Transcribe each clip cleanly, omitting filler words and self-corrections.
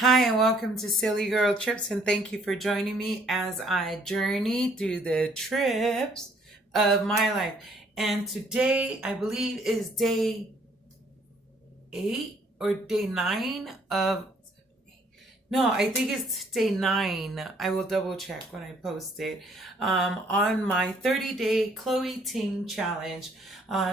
Hi, and welcome to Silly Girl Trips, and thank you for joining me as I journey through the trips of my life. And today, I believe, is day 8 or day 9 of no, I think it's day 9. I will double check when I post it. On my 30-day Chloe Ting challenge,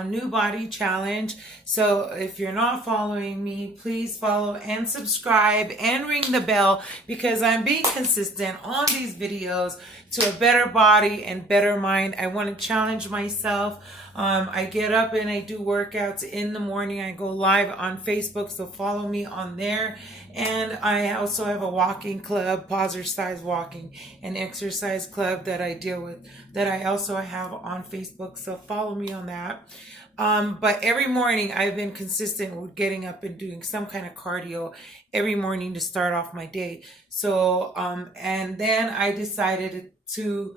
new body challenge. So if you're not following me, please follow and subscribe and ring the bell because I'm being consistent on these videos to a better body and better mind. I want to challenge myself. I get up and I do workouts in the morning. I go live on Facebook, so follow me on there. And I also have a walking club, Posercise Walking, an exercise club that I deal with, that I also have on Facebook. So follow me on that. But every morning I've been consistent with getting up and doing some kind of cardio every morning to start off my day. So, and then I decided to,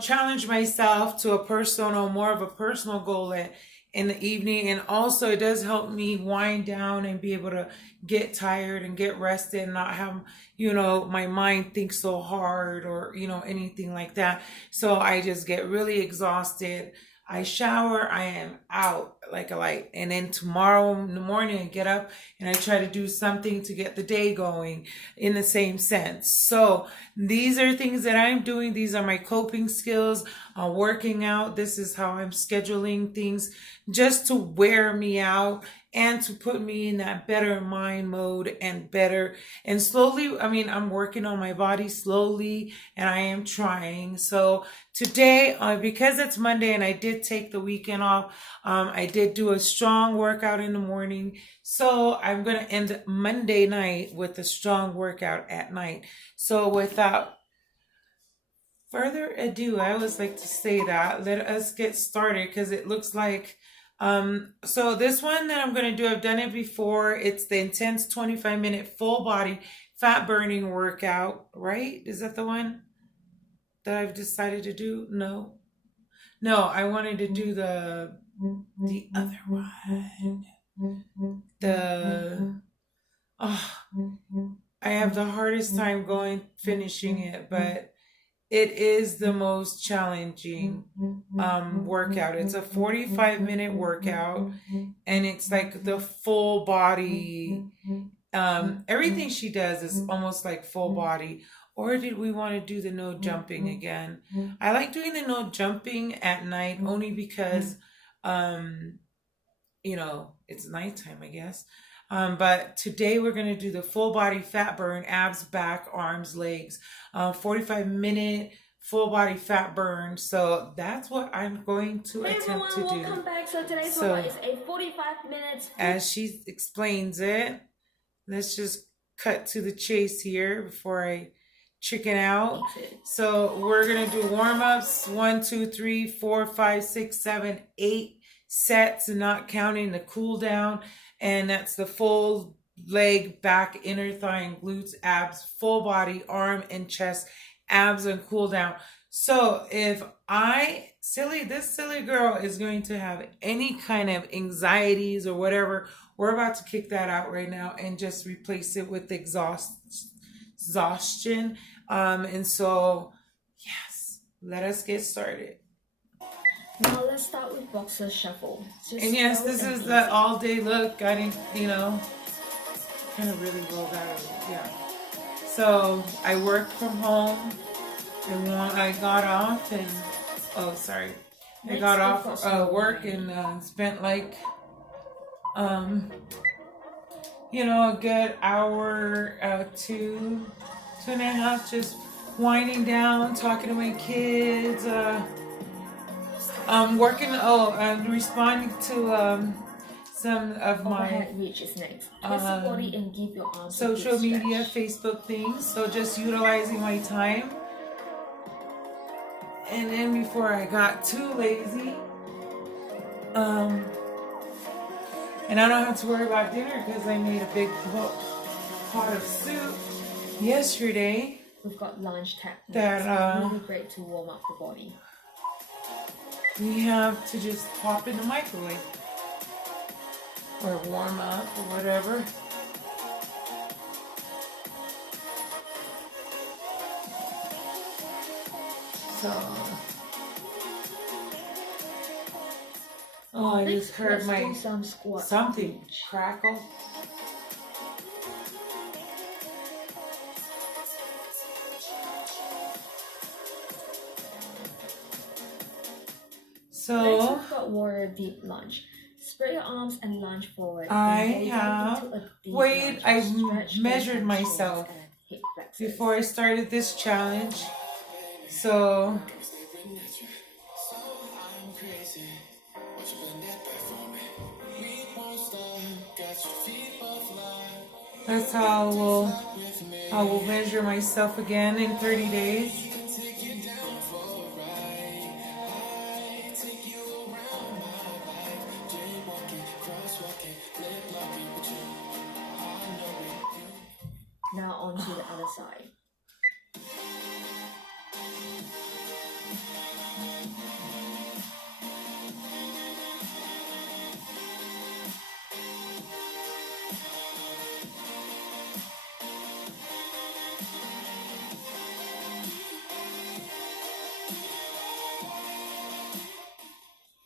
challenge myself to a personal, more of a personal goal in the evening. And also it does help me wind down and be able to get tired and get rested and not have, my mind think so hard or, anything like that. So I just get really exhausted. I shower, I am out like a light. And then tomorrow in the morning, I get up and I try to do something to get the day going in the same sense. So these are things that I'm doing. These are my coping skills, working out. This is how I'm scheduling things just to wear me out and to put me in that better mind mode and better. And slowly, I'm working on my body slowly and I am trying. So today, because it's Monday and I did take the weekend off, I did do a strong workout in the morning. So I'm going to end Monday night with a strong workout at night. So without further ado, I always like to say that, let us get started because it looks like so this one that I'm going to do, I've done it before. It's the intense 25-minute full body fat burning workout, right? Is that the one that I've decided to do? No, I wanted to do the other one. The I have the hardest time finishing it, but it is the most challenging workout. It's a 45-minute workout and it's like the full body. Everything she does is almost like full body. Or did we want to do the no jumping again? I like doing the no jumping at night only because, it's nighttime, I guess. But today we're going to do the full body fat burn, abs, back, arms, legs, 45-minute full body fat burn. So that's what I'm going to attempt to do. Welcome back. So today's workout is a 45 minutes. As she explains it, let's just cut to the chase here before I chicken out. So we're going to do warm-ups, 1, 2, 3, 4, 5, 6, 7, 8 sets, and not counting the cool down. And that's the full leg, back, inner thigh, and glutes, abs, full body, arm and chest, abs, and cool down. So if this silly girl is going to have any kind of anxieties or whatever, we're about to kick that out right now and just replace it with exhaustion. And so, yes, let us get started. Now let's start with boxer shuffle. And yes, this is the all day look. I didn't, kind of really rolled out of it. Yeah. So I worked from home and I got off and, I got off work and spent like, a good hour, 2.5, just winding down, talking to my kids, responding to some of my social media, Facebook things. So just utilizing my time. And then before I got too lazy, and I don't have to worry about dinner because I made a big pot of soup yesterday. We've got lunch tap. That really great to warm up the body. We have to just pop in the microwave or warm up or whatever. So, oh, I Next, just heard let's do my some squat something bridge. crackle. Next, So we've got warrior deep lunge. Spread your arms and lunge forward. I And go down have into a deep weighed, lunge. I Stretch those measured hamstrings myself and hip flexors. before I started this challenge. So that's how I will measure myself again in 30 days. Now on to the other side.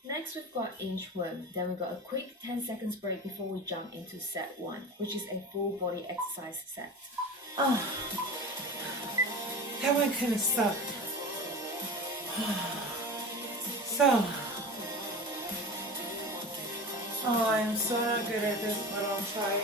Next, we've got inchworm. Then we've got a quick 10 seconds break before we jump into set 1, which is a full body exercise set. Oh, that one kind of sucked. So, oh, I'm so not good at this, but I'll try it.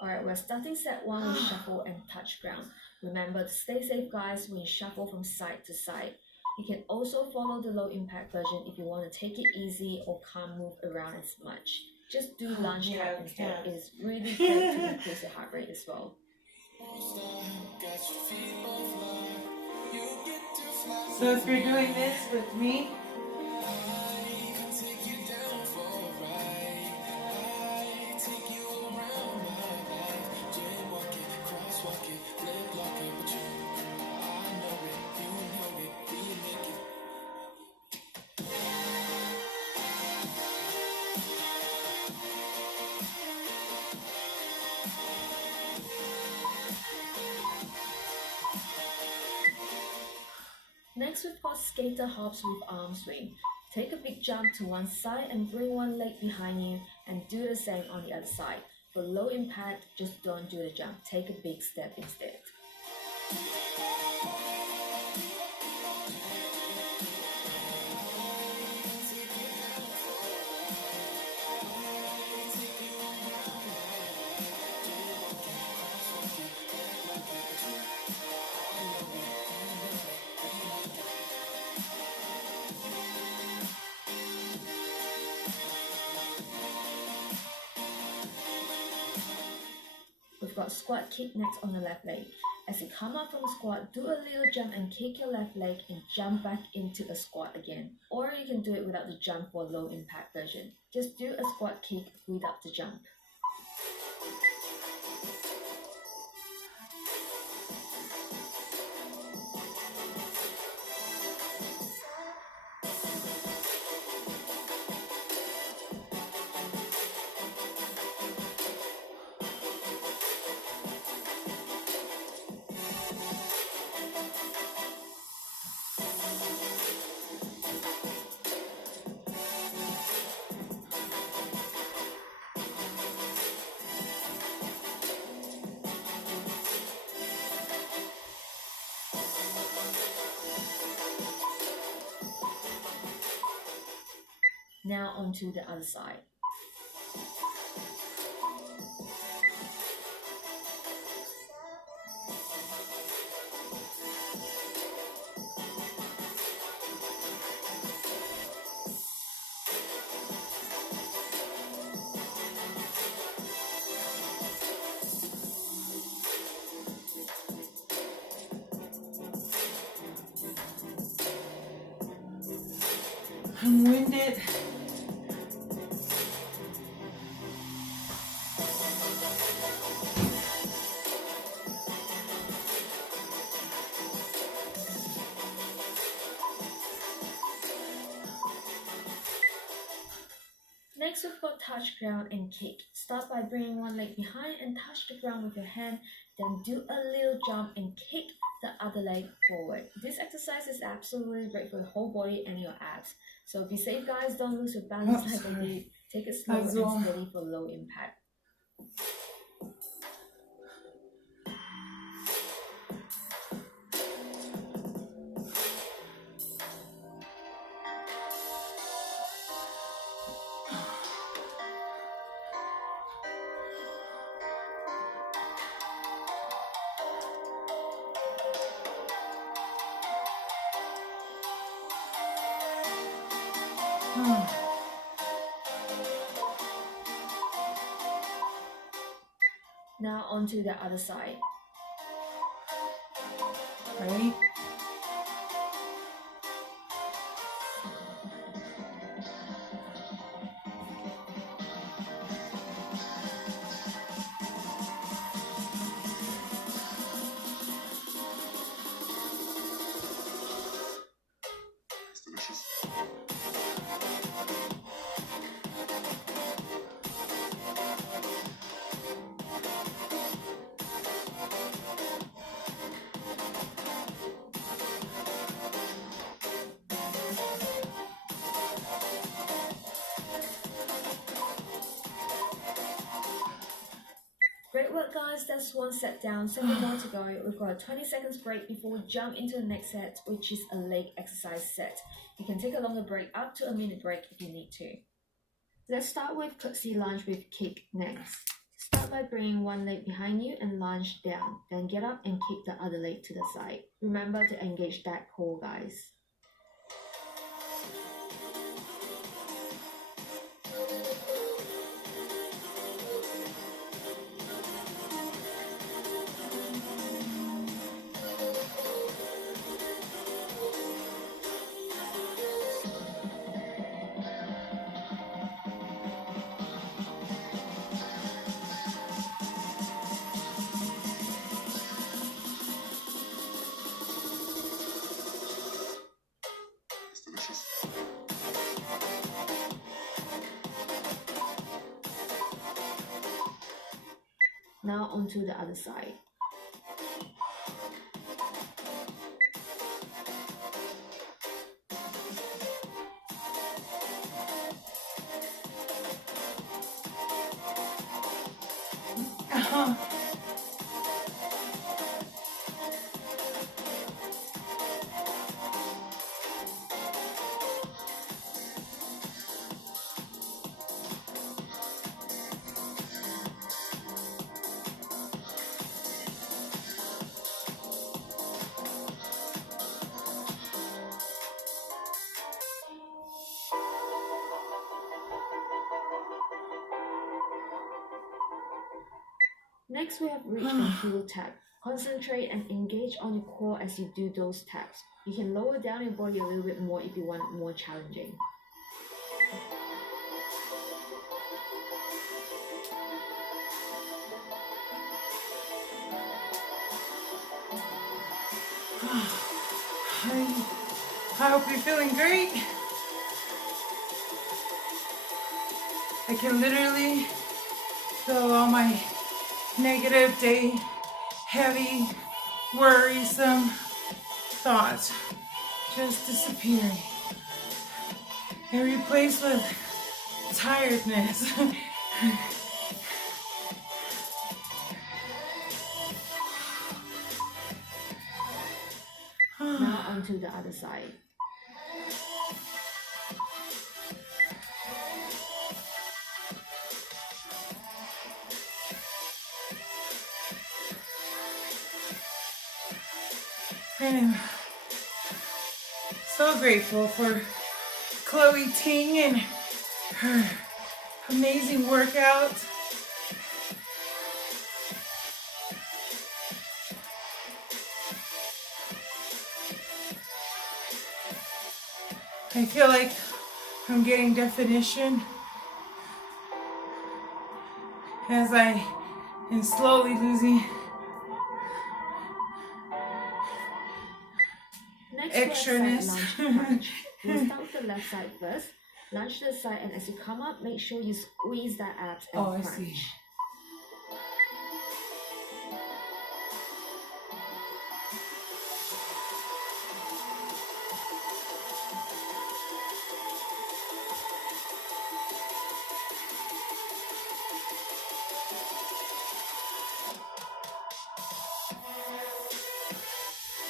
Alright, we're starting set 1 with shuffle and touch ground. Remember to stay safe, guys, when you shuffle from side to side. You can also follow the low impact version if you want to take it easy or can't move around as much. Just do lunge Yeah, tap instead. yeah. It is really great to increase your heart rate as well. So if you're doing this with me, Next, we've got skater hops with arm swing. Take a big jump to one side and bring one leg behind you and do the same on the other side. For low impact, just don't do the jump. Take a big step instead. We've got squat kick next on the left leg. As you come up from a squat, do a little jump and kick your left leg and jump back into a squat again. Or you can do it without the jump for low impact version. Just do a squat kick without the jump. Now onto the other side. I'm winded. Next, Next, we've got touch ground and kick. Start by bringing one leg behind and touch the ground with your hand. Then do a little jump and kick the other leg forward. This exercise is absolutely great for your whole body and your abs. So be safe, guys. Don't lose your balance like I did. Take it slow and steady for low impact. Now onto the other side. Ready? Great work, guys. That's one set down, 7 more to go. We've got a 20 seconds break before we jump into the next set, which is a leg exercise set. You can take a longer break, up to a minute break if you need to. Let's start with curtsy lunge with kick next. Start by bringing one leg behind you and lunge down. Then get up and kick the other leg to the side. Remember to engage that core, guys. Now onto the other side. Next, we have reach and heel tap. Concentrate and engage on your core as you do those taps. You can lower down your body a little bit more if you want it more challenging. I hope you're feeling great. I can literally feel all my negative day, heavy, worrisome thoughts just disappearing and replaced with tiredness. Now onto the other side. I'm so grateful for Chloe Ting and her amazing workout. I feel like I'm getting definition as I am slowly losing Next, extraness. lunge punch. We'll start with the left side first. Lunge to the side, and as you come up, make sure you squeeze that abs and Oh, I crunch. see.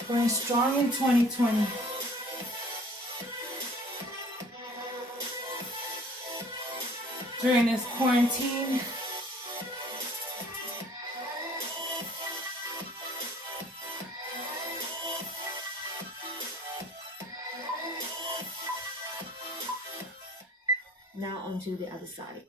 Going strong in 2020. During this quarantine. Now onto the other side.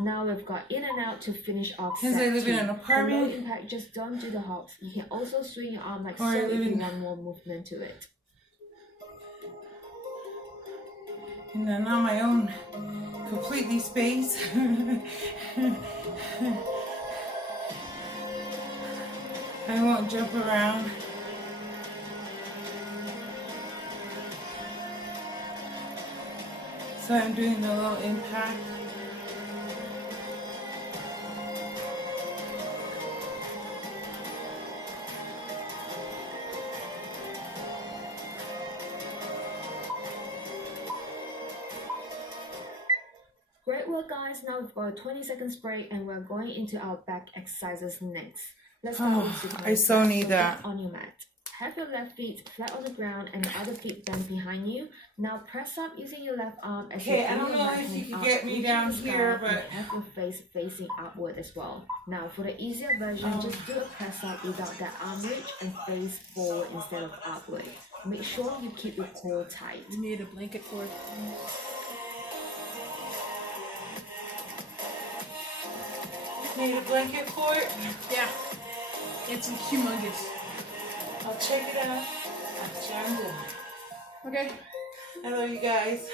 Now we've got in and out to finish off Since set I live in 2. an apartment. For low impact, just don't do the hops. You can also swing your arm like Or so I if live you in- want more movement to it. And then on my own, completely space. I won't jump around. So I'm doing the low impact. Great work, guys. Now we've got a 20 seconds break and we're going into our back exercises next. Let's start with supine I so press. need Get that. on your mat. Have your left feet flat on the ground and the other feet bent behind you. Now press up using your left arm as Okay, you I bring don't your know right if you hand can up, get me reaching down the sky here, and but- have your face facing upward as well. Now for the easier version, just do a press up without that arm reach and face forward instead of upward. Make sure you keep your core tight. You need a blanket for it. Need a blanket for it? Yeah. It's humongous. I'll check it out. After I'm done. Okay. I love you guys.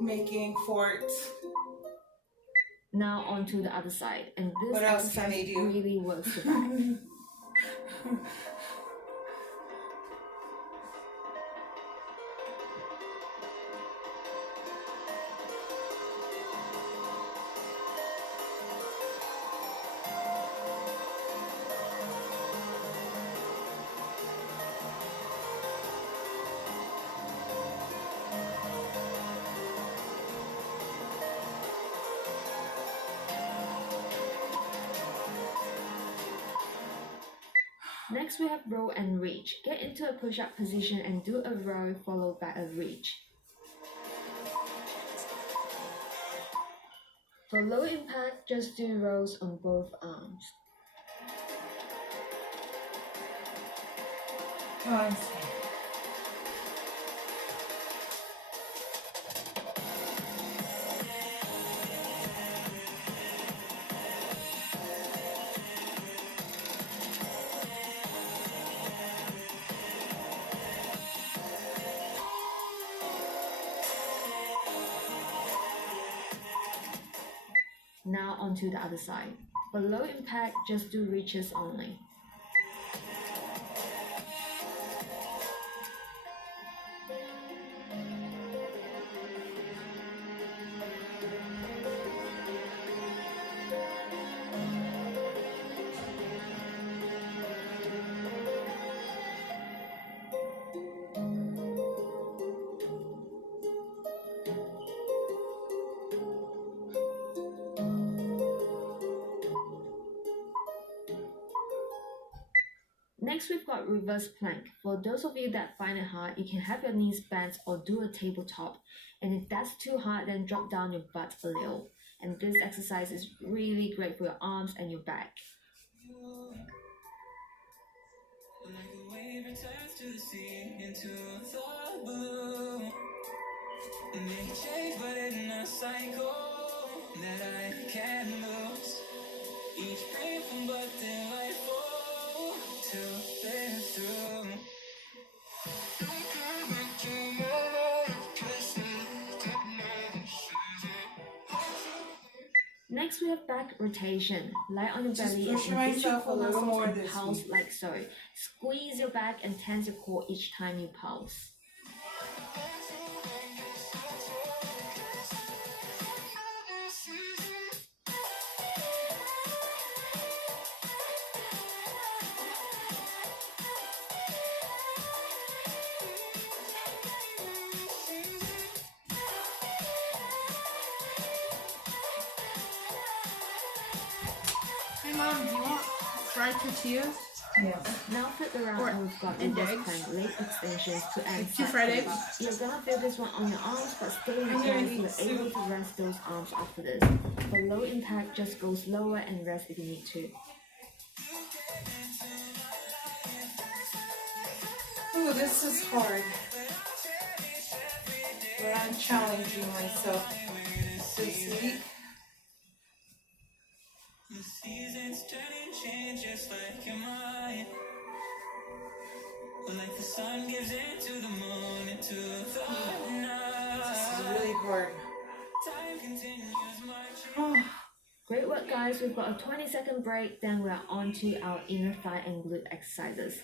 Making forts. Now onto the other side, and this What else can exercise they do? really works the back. Next, we have row and reach. Get into a push-up position and do a row followed by a reach. For low impact, just do rows on both arms. Oh, I see. Now onto the other side. For low impact, just do reaches only. Next, we've got reverse plank. For those of you that find it hard, you can have your knees bent or do a tabletop. And if that's too hard, then drop down your butt a little. And this exercise is really great for your arms and your back. Like a wave returns to the sea, into the blue. Make change, but in a cycle that I can't lose. Each painful but delightful to live through. Next, we have back rotation. Lie on your Just belly and push engage your myself a core little muscles more and this pulse week. like so. Squeeze your back and tense your core each time you pulse. Hey mom, do you want fried tortillas? Yeah. Now flip around Or- and we've got and reverse eggs. plank, leg extensions to end Like 2 side fried pivot. eggs. You're gonna feel this one on your arms, but stay in I'm gonna place. eat You're able soup. to rest those arms after this. For low impact, just go slower and rest if you need to. Oh, this is hard. But I'm challenging myself this week. The seasons turn and change just like your mind. Like the sun gives into the moon, into the night. This is really hard. Time continues marching. Oh, Great work, guys. We've got a 20-second break, then we're on to our inner thigh and glute exercises.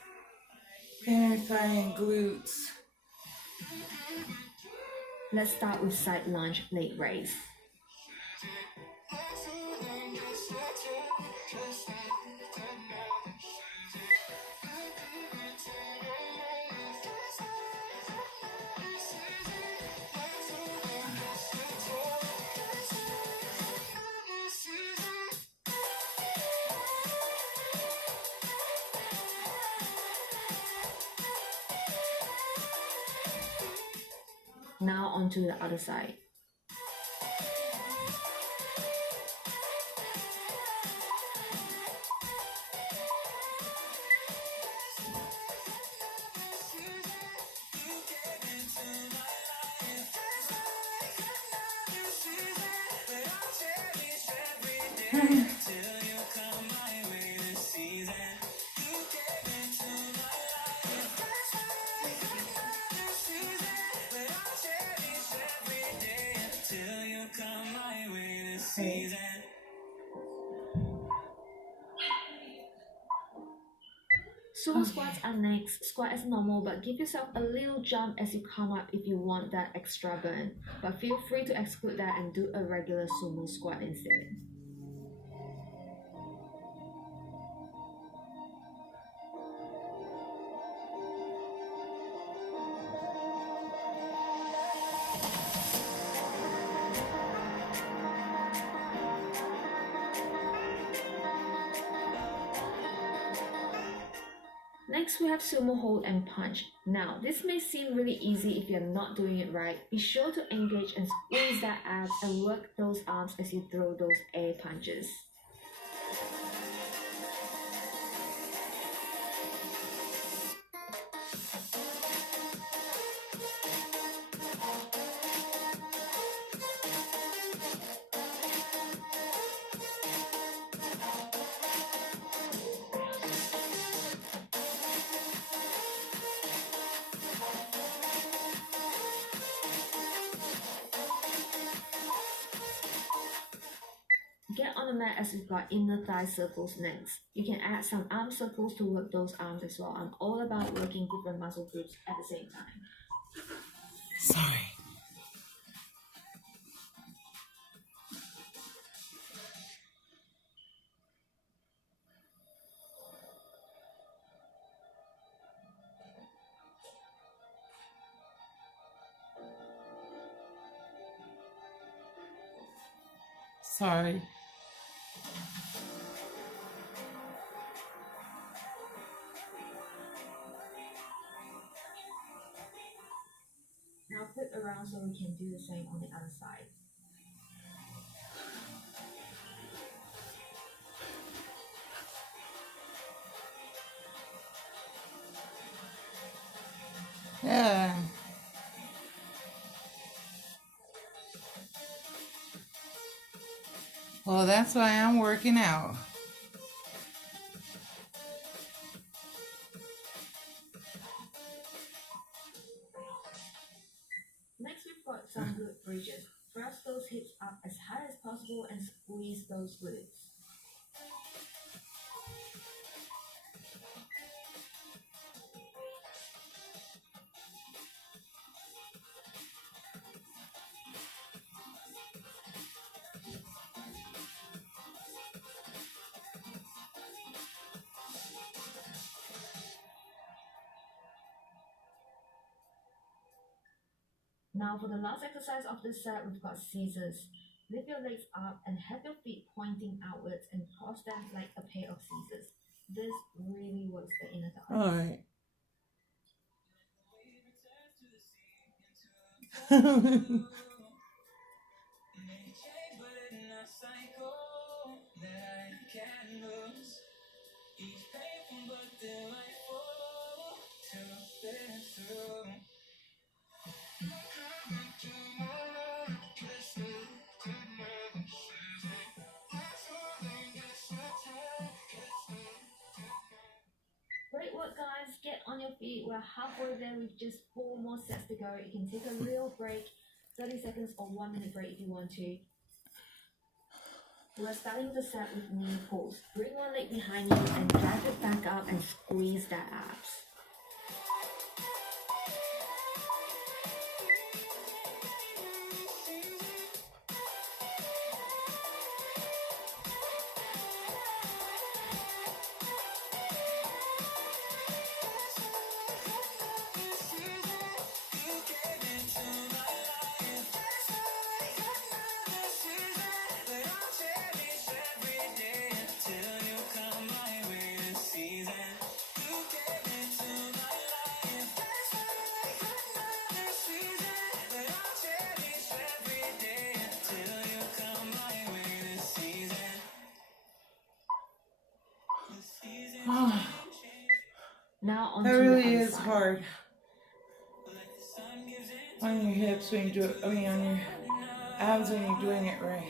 inner thigh and glutes. Let's start with side lunge leg raise. Now onto the other side. Okay. Sumo squats are next. Squat as normal, but give yourself a little jump as you come up if you want that extra burn. But feel free to exclude that and do a regular sumo squat instead. Next, we have sumo hold and punch. Now, this may seem really easy if you're not doing it right. Be sure to engage and squeeze that abs and work those arms as you throw those air punches. Get on the mat as we've got inner thigh circles next. You can add some arm circles to work those arms as well. I'm all about working different muscle groups at the same time. Sorry. Sorry. around so we can do the same on the other side. Yeah. Well, that's why I'm working out. Next, we've got some glute bridges. Thrust those hips up as high as possible and squeeze those glutes. Now for the last exercise of this set, we've got scissors. Lift your legs up and have your feet pointing outwards and cross them like a pair of scissors. This really works the inner thighs. All right. Great work, guys. Get on your feet. We're halfway there with just 4 more sets to go. You can take a little break, 30 seconds or 1 minute break if you want to. We're starting the set with knee pulls. Bring one leg behind you and drive it back up and squeeze that abs. Now on That to the really other is side. hard on your hips when you do it. I mean, on your abs when you're doing it right.